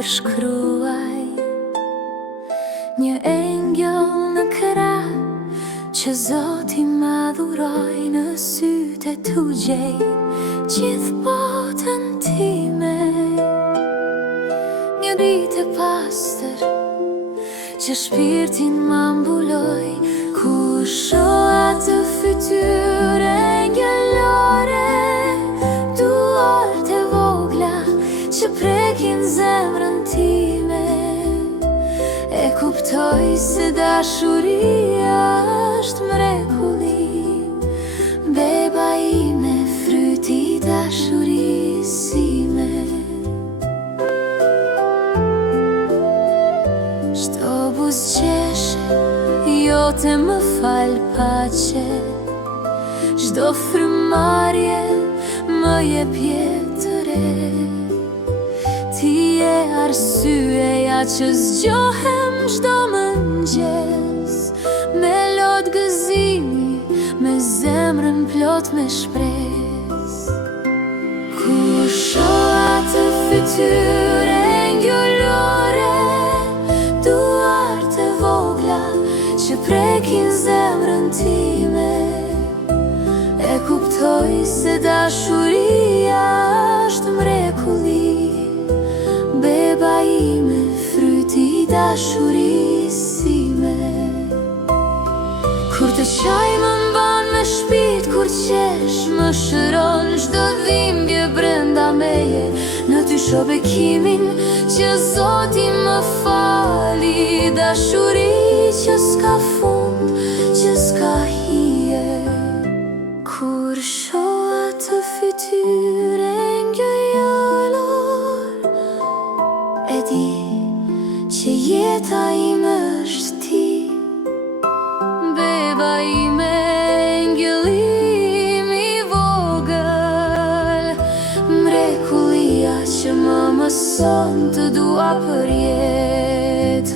përshkruaj një engjëll në krah, që Zoti ma dhuroj në sytë e tu gjej gjithë botën time. Një ditë e pastër që shpirtin ma mbuloj, ku shoh atë fytyrë engjëllore, duart e vogla që prekin zemrën time. E kuptoj se dashuria është mrekulli, beba ime, fryti I dashurisë ime. Shto buzëqeshe, jote më fal pace, çdo frymarrje më jep jetë të re. Ti je arsyeja që zgjohem çdo mëngjes, me lot gëzimi, me zemrën plot me shpresë. Kur shoh atë fytyrë engjëllore, duart e vogla që prekin zemrën time, e kuptoj se dashuria është mrekulli, beba ime, fryti I dashurisë ime. Kur të qaj më mban me shpirt, kur qesh më shëron çdo dhimbje brenda meje, në ty shoh bekimin që Zoti më fali, dashuri që s'ka fund, që s'ka hije. Kur shoh atë fytyrë engjëllor, e di që jeta ime është ti, beba ime, engjëllim I vogël, mrekullia që më mëson të dua për jetë.